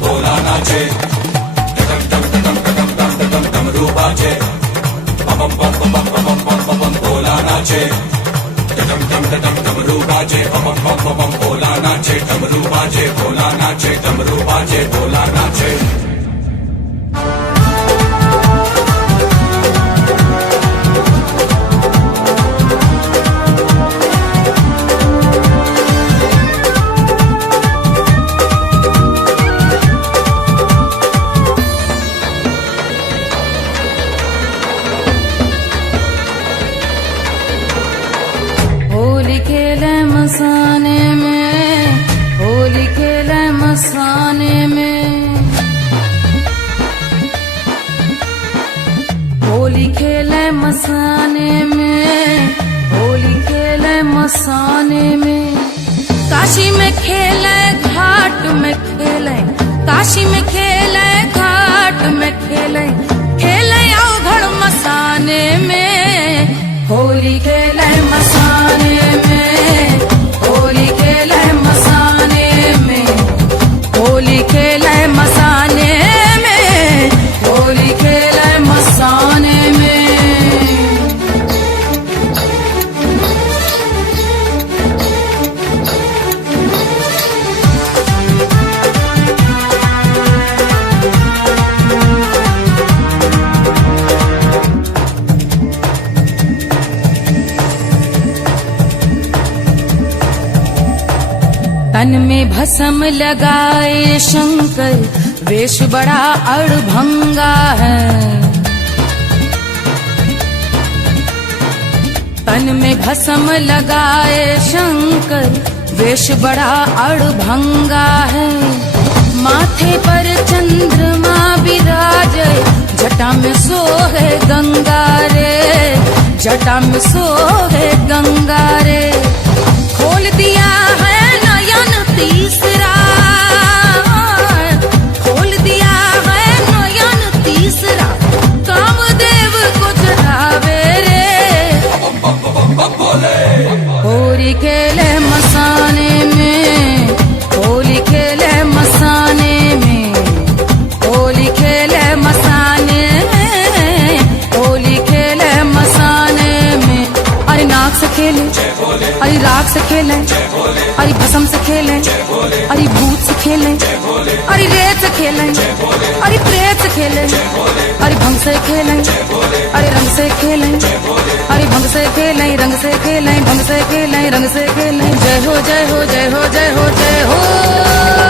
भोला नाचे डमरू बाजे भोला नाचे डमरू बाजे भोला नाचे डमरू बाजे भोला नाचे डमरू बाजे भोला नाचे। होली खेले मसाने में, होली खेले मसाने में, होली खेले मसाने में, होली खेले मसाने में। काशी में खेले घाट में खेले, काशी में खेले घाट में खेले, खेले अवघड़ मसाने में। होली खेले मसाने में, होली खेले मसाने में, होली खेले मसाने में, होली खेले मसाने में। तन में भस्म लगाए शंकर, वेश बड़ा अड़भंगा है। तन में भस्म लगाए शंकर, वेश बड़ा अड़भंगा है। माथे पर चंद्रमा विराजे, जटा में सोहे गंगा रे, जटा में सोहे गंगा रे। खोल दिया है तीसरा, खोल दिया है नयन तीसरा, कामदेव को चढ़ावे रे। होली खेले मसाने में, होली खेले मसाने में, होली खेले मसाने में, होली खेले मसाने में। अरे नाक से खेले, अरे राग से खेले, अरे भस्म से खेले, अरे भूत से खेले, अरे रेत से खेले, अरे प्रेत से खेले, अरे भंग से खेले, अरे रंग से खेले, अरे भंग से खेले, रंग से खेले, भंग से खेले, रंग से खेले। जय हो जय हो जय हो जय हो जय हो।